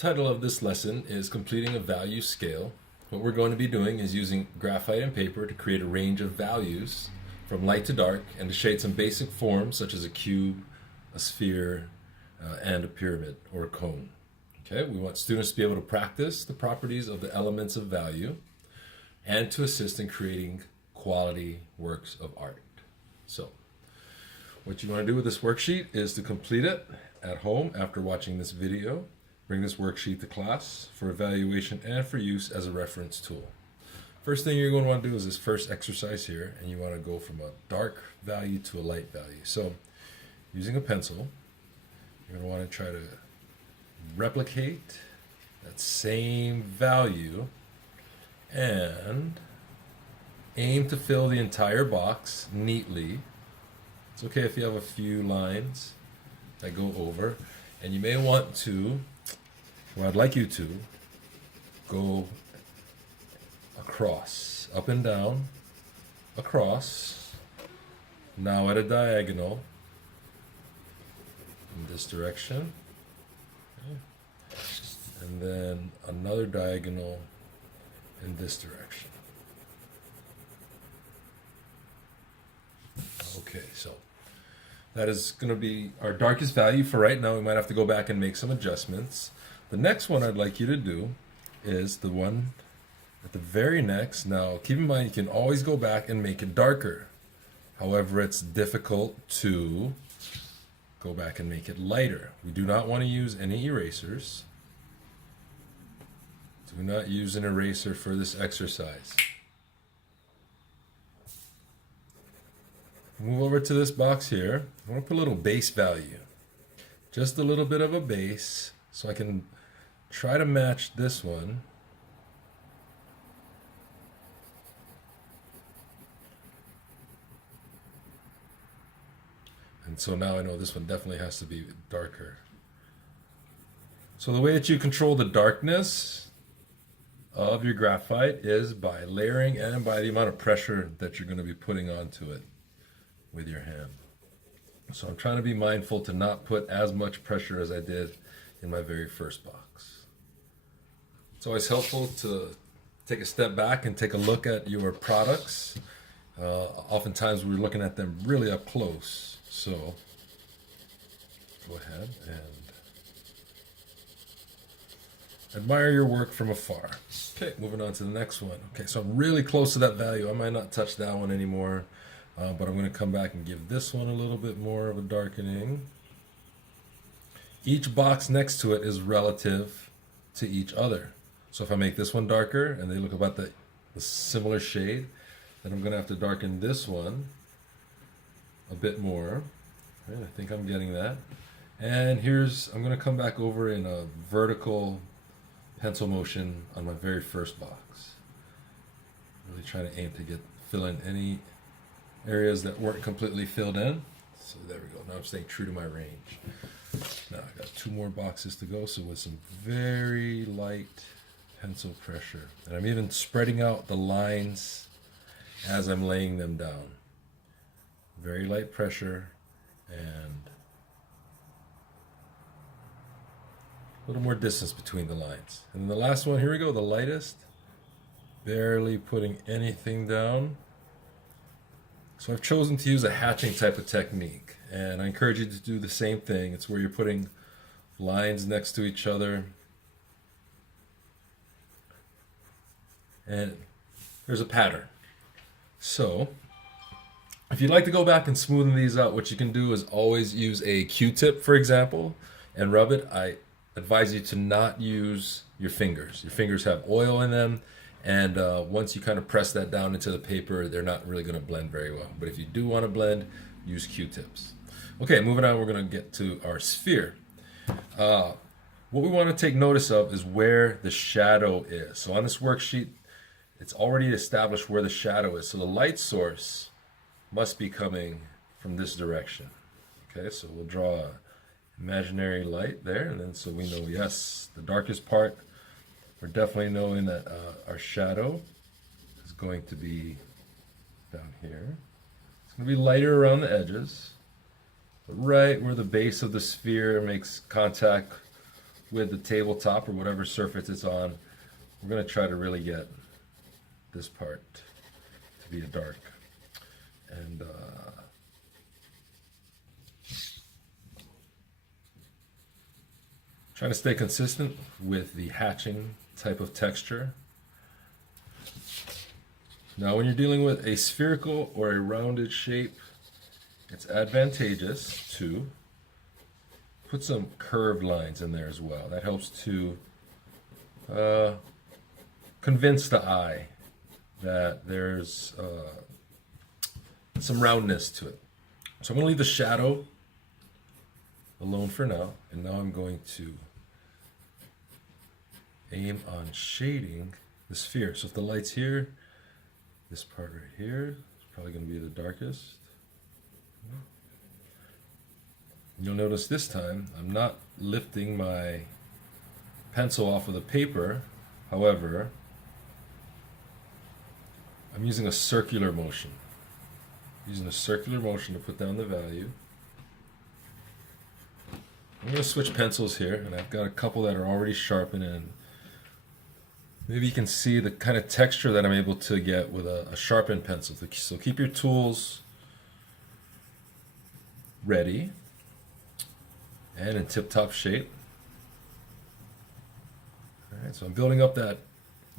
Title of this lesson is Completing a Value Scale. What we're going to be doing is using graphite and paper to create a range of values from light to dark and to shade some basic forms such as a cube, a sphere, and a pyramid or a cone. Okay, we want students to be able to practice the properties of the elements of value and to assist in creating quality works of art. So, what you want to do with this worksheet is to complete it at home after watching this video. Bring this worksheet to class for evaluation and for use as a reference tool. First thing you're going to want to do is this first exercise here, and you want to go from a dark value to a light value. So, using a pencil, you're going to want to try to replicate that same value and aim to fill the entire box neatly. It's okay if you have a few lines that go over, and you may want to, or I'd like you to, go across, up and down, across, now at a diagonal in this direction, okay. And then another diagonal in this direction. Okay, so that is going to be our darkest value for right now. We might have to go back and make some adjustments. The next one I'd like you to do is the one at the very next. Now, keep in mind, you can always go back and make it darker. However, it's difficult to go back and make it lighter. We do not want to use any erasers. Do not use an eraser for this exercise. Move over to this box here. I want to put a little base value. Just a little bit of a base so I can try to match this one. And so now I know this one definitely has to be darker. So the way that you control the darkness of your graphite is by layering and by the amount of pressure that you're going to be putting onto it with your hand. So I'm trying to be mindful to not put as much pressure as I did in my very first box. It's always helpful to take a step back and take a look at your products. Oftentimes we're looking at them really up close. So go ahead and admire your work from afar. Okay, moving on to the next one. Okay, so I'm really close to that value. I might not touch that one anymore. But I'm going to come back and give this one a little bit more of a darkening. Each box next to it is relative to each other. So if I make this one darker and they look about the similar shade, then I'm going to have to darken this one a bit more. Right, I think I'm getting that. And I'm going to come back over in a vertical pencil motion on my very first box. Really trying to aim to fill in any areas that weren't completely filled in. So there we go. Now I'm staying true to my range. Now I got 2 more boxes to go, so with some very light pencil pressure. And I'm even spreading out the lines as I'm laying them down. Very light pressure and a little more distance between the lines. And the last one, here we go, the lightest. Barely putting anything down. So I've chosen to use a hatching type of technique, and I encourage you to do the same thing. It's where you're putting lines next to each other, and there's a pattern. So if you'd like to go back and smoothen these out, what you can do is always use a Q-tip, for example, and rub it. I advise you to not use your fingers. Your fingers have oil in them, and once you kind of press that down into the paper, they're not really going to blend very well. But if you do want to blend, use Q-tips. Okay, moving on, we're going to get to our sphere. What we want to take notice of is where the shadow is. So on this worksheet, it's already established where the shadow is. So the light source must be coming from this direction. Okay, so we'll draw an imaginary light there, and then so we know, yes, the darkest part, we're definitely knowing that our shadow is going to be down here. It's going to be lighter around the edges, but right where the base of the sphere makes contact with the tabletop or whatever surface it's on, we're going to try to really get this part to be a dark. And trying to stay consistent with the hatching type of texture. Now when you're dealing with a spherical or a rounded shape, it's advantageous to put some curved lines in there as well. That helps to convince the eye that there's some roundness to it. So I'm going to leave the shadow alone for now, and now I'm going to aim on shading the sphere. So if the light's here, this part right here is probably going to be the darkest. You'll notice this time I'm not lifting my pencil off of the paper. However, I'm using a circular motion. Using a circular motion to put down the value. I'm going to switch pencils here, and I've got a couple that are already sharpened, and maybe you can see the kind of texture that I'm able to get with a sharpened pencil. So keep your tools ready and in tip-top shape. All right, so I'm building up that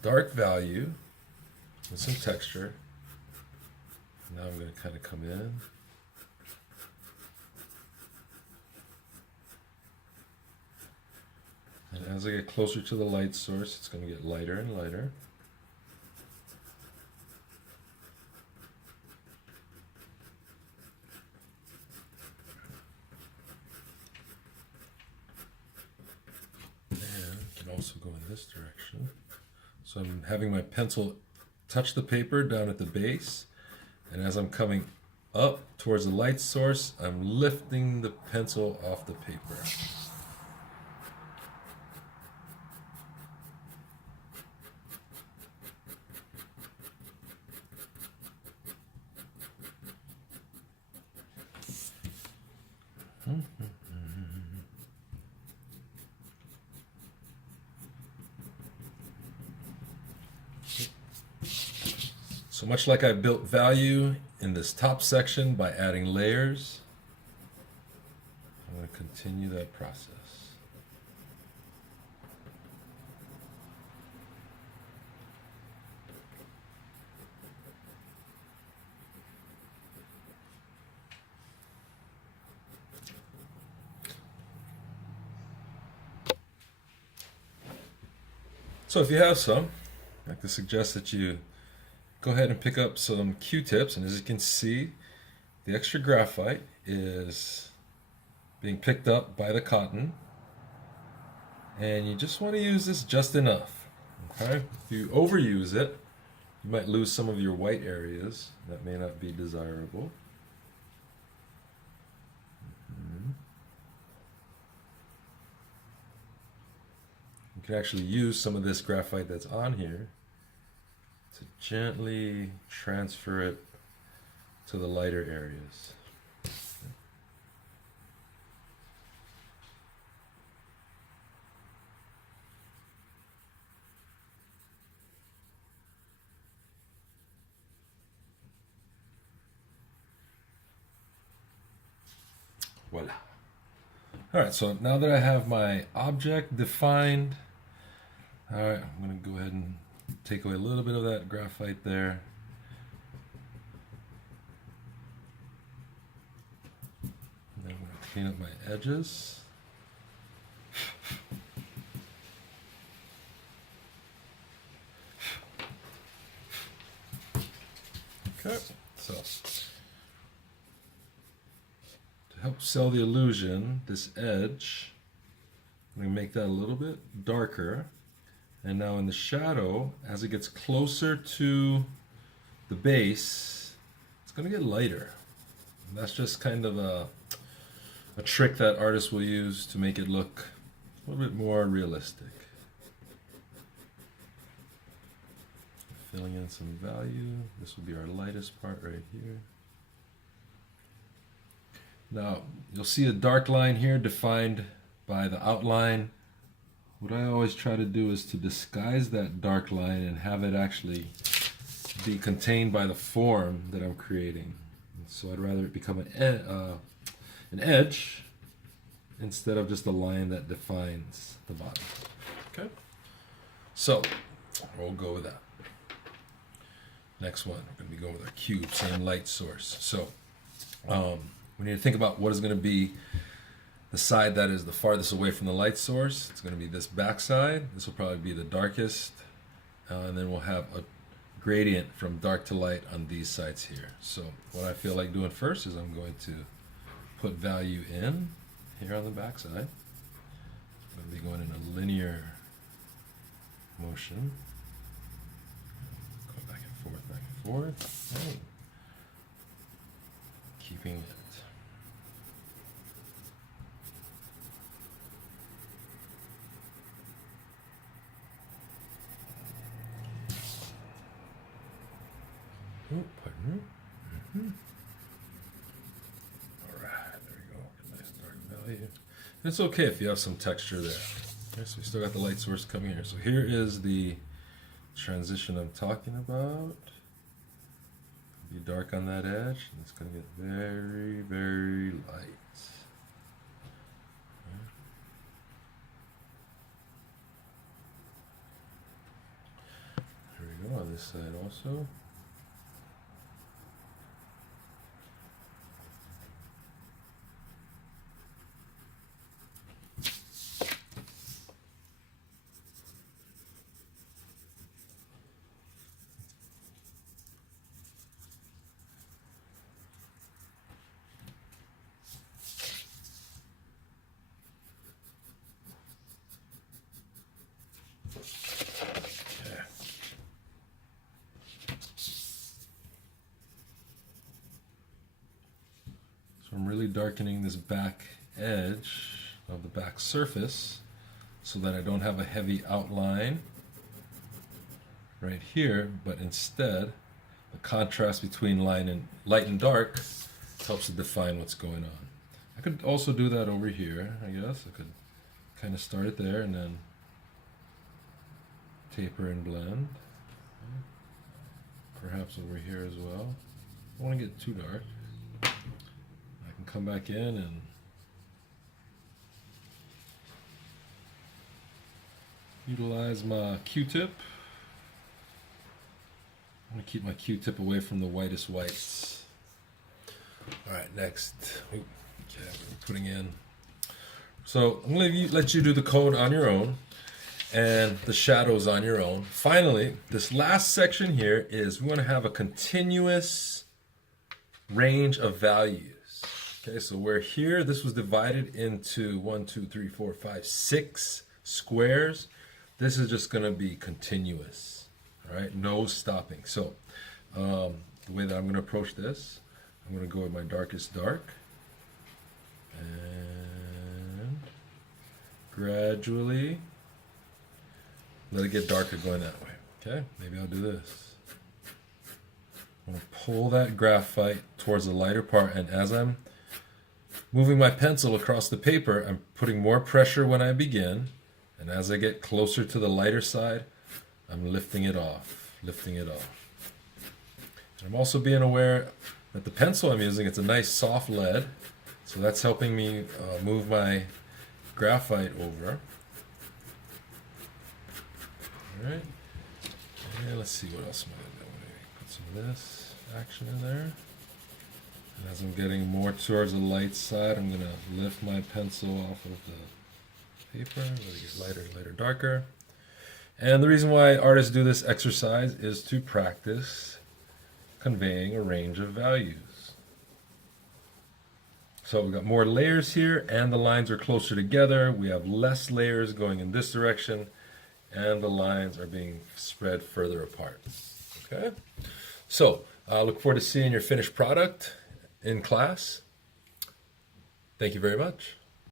dark value with some texture. Now I'm going to kind of come in. And as I get closer to the light source, it's going to get lighter and lighter. And it can also go in this direction. So I'm having my pencil touch the paper down at the base, and as I'm coming up towards the light source, I'm lifting the pencil off the paper. So much like I built value in this top section by adding layers, I'm going to continue that process. So if you have some, I'd like to suggest that you go ahead and pick up some Q-tips, and as you can see, the extra graphite is being picked up by the cotton, and you just want to use this just enough. Okay? If you overuse it, you might lose some of your white areas. That may not be desirable. You can actually use some of this graphite that's on here to gently transfer it to the lighter areas. Voila. All right, so now that I have my object defined, all right, I'm going to go ahead and take away a little bit of that graphite there. And then I'm going to clean up my edges. Okay, so to help sell the illusion, this edge, I'm going to make that a little bit darker. And now in the shadow, as it gets closer to the base, it's going to get lighter. And that's just kind of a trick that artists will use to make it look a little bit more realistic. Filling in some value. This will be our lightest part right here. Now, you'll see a dark line here defined by the outline what I always try to do is to disguise that dark line and have it actually be contained by the form that I'm creating. So I'd rather it become an edge instead of just a line that defines the bottom. Okay, so we'll go with that. Next one, we're going to be going with our cube, same light source. So we need to think about what is going to be the side that is the farthest away from the light source. It's going to be this back side. This will probably be the darkest, and then we'll have a gradient from dark to light on these sides here. So what I feel like doing first is I'm going to put value in here on the back side. I'm going to be going in a linear motion. Go back and forth. Okay. Keeping it. Oh, pardon me. Alright, there we go. Nice dark value. And it's okay if you have some texture there. Okay, so we still got the light source coming here. So here is the transition I'm talking about. Be dark on that edge, and it's going to get very, very light. Here we go on this side also. I'm really darkening this back edge of the back surface so that I don't have a heavy outline right here, but instead the contrast between light and dark helps to define what's going on. I could also do that over here, I guess. I could kind of start it there and then taper and blend. Perhaps over here as well. I don't want to get too dark. Come back in and utilize my Q-tip. I'm going to keep my Q-tip away from the whitest whites. Alright, next. Okay, we're putting in. So I'm going to let you do the code on your own and the shadows on your own. Finally, this last section here is we want to have a continuous range of values. Okay, so we're here, this was divided into 1, 2, 3, 4, 5, 6 squares. This is just going to be continuous, all right? No stopping. So the way that I'm going to approach this, I'm going to go with my darkest dark and gradually let it get darker going that way. Okay, maybe I'll do this. I'm going to pull that graphite towards the lighter part, and as I'm moving my pencil across the paper, I'm putting more pressure when I begin, and as I get closer to the lighter side, I'm lifting it off, lifting it off. And I'm also being aware that the pencil I'm using, it's a nice soft lead, so that's helping me move my graphite over. Alright, and let's see what else am I going to do. Put some of this action in there. And as I'm getting more towards the light side, I'm going to lift my pencil off of the paper, let it get lighter, lighter, darker. And the reason why artists do this exercise is to practice conveying a range of values. So we've got more layers here, and the lines are closer together. We have less layers going in this direction, and the lines are being spread further apart. Okay? So I look forward to seeing your finished product in class. Thank you very much.